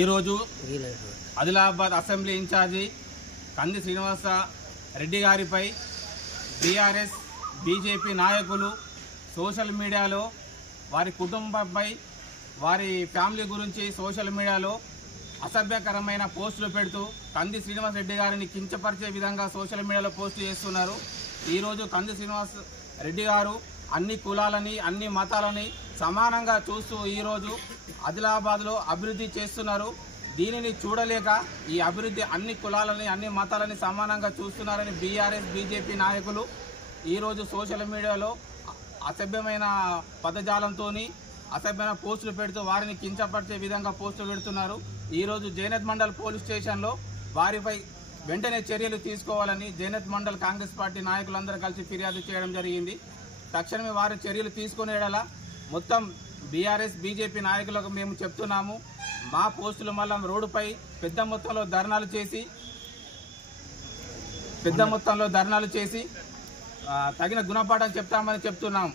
ఈరోజు Adilabad assembly incharge కంది శ్రీనివాస రెడ్డి గారిపై టీఆర్ఎస్ బీజేపీ నాయకులు సోషల్ మీడియాలో వారి కుటుంబంపై వారి ఫ్యామిలీ గురించి సోషల్ మీడియాలో అసభ్యకరమైన పోస్టులు పెడుతూ కంది శ్రీనివాస రెడ్డి గారిని కించపరిచే విధంగా సోషల్ మీడియాలో పోస్టు చేస్తున్నారు. ఈరోజు కంది శ్రీనివాస రెడ్డి గారు అన్ని కులాలని అన్ని మతాలని సమానంగా చూస్తూ ఈరోజు ఆదిలాబాద్లో అభివృద్ధి చేస్తున్నారు. దీనిని చూడలేక ఈ అభివృద్ధి అన్ని కులాలని అన్ని మతాలని సమానంగా చూస్తున్నారని బీఆర్ఎస్ బీజేపీ నాయకులు ఈరోజు సోషల్ మీడియాలో అసభ్యమైన పదజాలంతో అసభ్యమైన పోస్టులు పెడుతూ వారిని కించపరిచే విధంగా పోస్టులు పెడుతున్నారు. ఈరోజు జైనత్ మండల్ పోలీస్ స్టేషన్లో వారిపై వెంటనే చర్యలు తీసుకోవాలని జైనత్ మండల్ కాంగ్రెస్ పార్టీ నాయకులందరూ కలిసి ఫిర్యాదు చేయడం జరిగింది. తక్షణమే వారి చర్యలు తీసుకునేలా మొత్తం బీఆర్ఎస్ బీజేపీ నాయకులకు మేము చెప్తున్నాము. మా పోస్టుల వల్ల రోడ్డుపై పెద్ద మొత్తంలో ధర్నాలు చేసి తగిన గుణపాఠం చెప్తామని చెప్తున్నాం.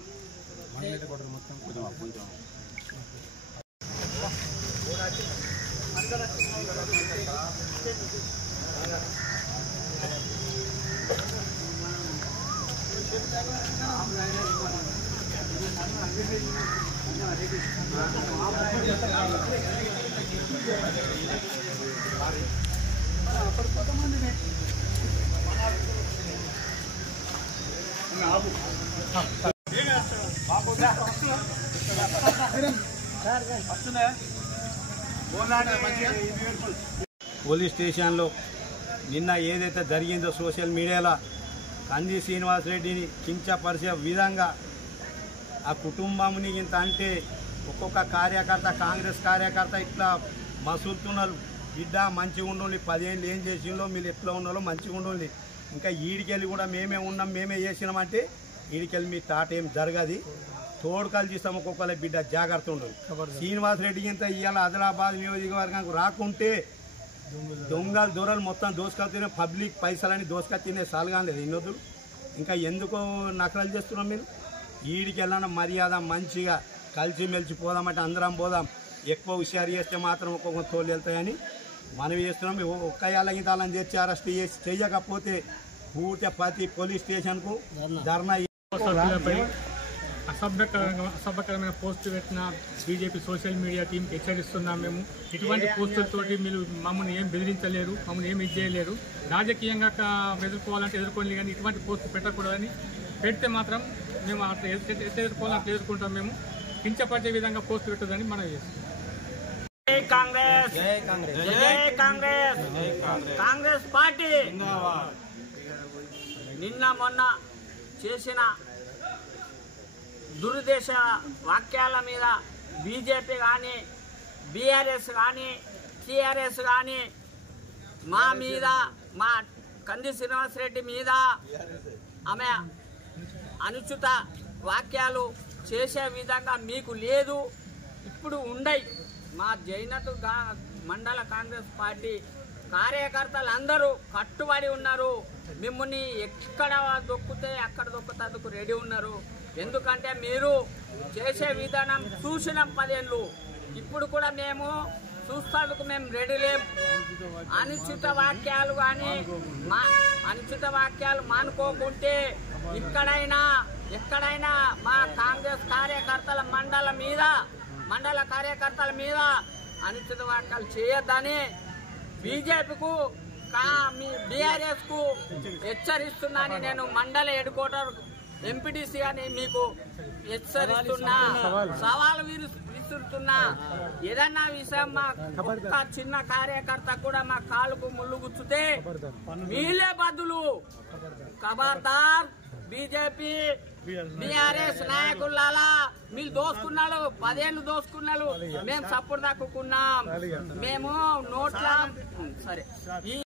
పోలీస్ స్టేషన్లో నిన్న ఏదైతే జరిగిందో సోషల్ మీడియాలో కంది శ్రీనివాస్ రెడ్డిని కించపరిచే విధంగా ఆ కుటుంబంని ఇంత అంటే ఒక్కొక్క కార్యకర్త కాంగ్రెస్ కార్యకర్త ఇట్లా మసులుతున్నారు. బిడ్డ మంచిగా ఉండాలి, 10 ఏళ్ళు ఏం చేసిందో మీరు ఎట్లా ఉన్నారో మంచిగా ఉండాలి, ఇంకా ఈడికెళ్ళి కూడా మేమే ఉన్నాం మేమే చేసినామంటే ఈడికెళ్ళి మీ తాట ఏం జరగదు, తోడుకాలు చేస్తాం ఒక్కొక్కరి బిడ్డ జాగ్రత్త ఉండాలి. శ్రీనివాస్ రెడ్డికి ఇంత ఇవాళ ఆదిలాబాద్ నియోజకవర్గానికి రాకుంటే దొంగలు దొరలు మొత్తం దోసుకొచ్చినే పబ్లిక్ పైసలని దోసుకొచ్చినే సాలుగాలేదు ఇన్నొద్దులు. ఇంకా ఎందుకో నకరాలు చేస్తున్నాం మీరు? ఈడికి వెళ్ళిన మర్యాద మంచిగా కలిసిమెలిసి పోదామంటే అందరం పోదాం, ఎక్కువ హుషారు చేస్తే మాత్రం ఒక్కొక్క తోలు వెళ్తాయని మనం చేస్తున్నాం. ఒక్క ఏళ్ళకి తాళని తెచ్చి అరెస్ట్ చేసి చెయ్యకపోతే పూర్తి ప్రతి పోలీస్ స్టేషన్కు ధర్నా. అసభ్యకరమైన పోస్టు పెట్టిన బీజేపీ సోషల్ మీడియా టీంకి హెచ్చరిస్తున్నాం. మేము ఇటువంటి పోస్టులతోటి మీరు మమ్మల్ని ఏం బెదిరించలేరు, మమ్మల్ని ఏం చేయలేరు. రాజకీయంగా ఎదుర్కోవాలంటే ఎదుర్కోవాలి, కానీ ఇటువంటి పోస్టు పెట్టకూడదని, పెడితే మాత్రం మేము అట్లా ఎదుర్కోవాలని అట్లా ఎదుర్కొంటాం. మేము కించపరిచే విధంగా పోస్టు పెట్టదని మనం చేస్తాం. జై కాంగ్రెస్, జై కాంగ్రెస్, కాంగ్రెస్ పార్టీ నిన్న మొన్న చేసిన దురుద్దేశ వాక్యాల మీద బీజేపీ కానీ బీఆర్ఎస్ కానీ టీఆర్ఎస్ కానీ మా మీద, మా కంది శ్రీనివాస్ రెడ్డి మీద ఆమె అనుచిత వాక్యాలు చేసే విధంగా మీకు లేదు, ఇప్పుడు ఉండయి. మా జైనత్ మండల కాంగ్రెస్ పార్టీ కార్యకర్తలు అందరూ కట్టుబడి ఉన్నారు. మిమ్మల్ని ఎక్కడ దొక్కితే అక్కడ దొక్కుతందుకు రెడీ ఉన్నారు. ఎందుకంటే మీరు చేసే విధానం చూసినాం 10 ఏళ్ళు, ఇప్పుడు కూడా మేము చూస్తేందుకు మేము రెడీ లేం. అనుచిత వాక్యాలు కానీ అనుచిత వాక్యాలు మానుకోకుంటే ఎక్కడైనా మా కాంగ్రెస్ కార్యకర్తల మండల కార్యకర్తల మీద అనుచిత వాక్యాలు చేయొద్దని బీజేపీకు మీ బీఆర్ఎస్ కు హెచ్చరిస్తున్నానని నేను మండల హెడ్ క్వార్టర్ ఎంపీటీసీ అని మీకు హెచ్చరిస్తున్నా, సవాలు విసురుతున్నా. ఏదన్నా విషయం మా చిన్న కార్యకర్త కూడా మా కాలుకు ముళ్ళు గుచ్చుతే మీలే బదులు. ఖబర్దార్ బీజేపీ బీఆర్ఎస్ నాయకులారా, మీరు దోసుకున్నాడు, 10 ఏళ్ళు దోసుకున్నాడు, మేము సపోర్ట్ దక్కున్నాం. మేము నోట్ల సరే